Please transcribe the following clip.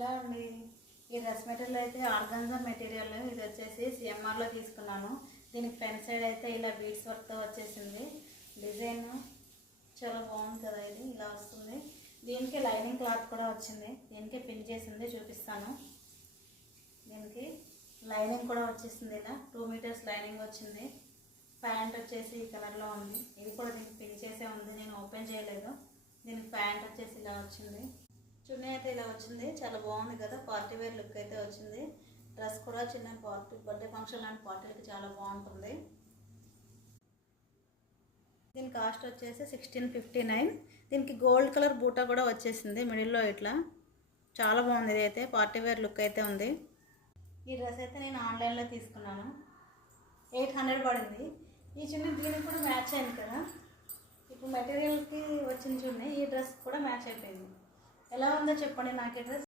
Hello అండి, ఈ dress material అయితే ఆర్గాన్జా మెటీరియల్. ఇది వచ్చేసి సిఎంఆర్లో తీసుకున్నాను. దీనికి ఫ్రంట్ సైడ్ అయితే ఇలా బీడ్స్ వర్క్తో వచ్చేసింది. డిజైన్ చాలా బాగుంది కదా, ఇది ఇలా వస్తుంది. దీనికి లైనింగ్ క్లాత్ కూడా వచ్చింది. దీనికి పిన్ చేసింది, చూపిస్తాను. దీనికి లైనింగ్ కూడా వచ్చేసింది. ఇలా 2 మీటర్స్ లైనింగ్ వచ్చింది. ప్యాంట్ వచ్చేసి ఈ కలర్లో ఉంది. ఇది కూడా దీనికి పిన్ చేసే ఉంది, నేను ఓపెన్ చేయలేదు. దీనికి ప్యాంట్ వచ్చేసి ఇలా వచ్చింది. చున్నీ అయితే ఇలా వచ్చింది, చాలా బాగుంది కదా, పార్టీ వేర్ లుక్ అయితే వచ్చింది. డ్రెస్ కూడా చిన్న పార్టీ బర్త్డే ఫంక్షన్ లాంటి పార్టీకి చాలా బాగుంటుంది. దీని కాస్ట్ వచ్చేసి 1659. దీనికి గోల్డ్ కలర్ బూటా కూడా వచ్చేసింది మిడిల్లో ఇట్లా. చాలా బాగుంది, ఇది అయితే పార్టీ వేర్ లుక్ అయితే ఉంది. ఈ డ్రెస్ అయితే నేను ఆన్లైన్లో తీసుకున్నాను, 800 పడింది. ఈ చున్నీ దీనికి కూడా మ్యాచ్ అయింది కదా. ఇప్పుడు మెటీరియల్కి వచ్చిన చున్నీ ఈ డ్రెస్ కూడా మ్యాచ్ అయిపోయింది. ఎలా ఉందో చెప్పండి నాకు ఈ డ్రెస్.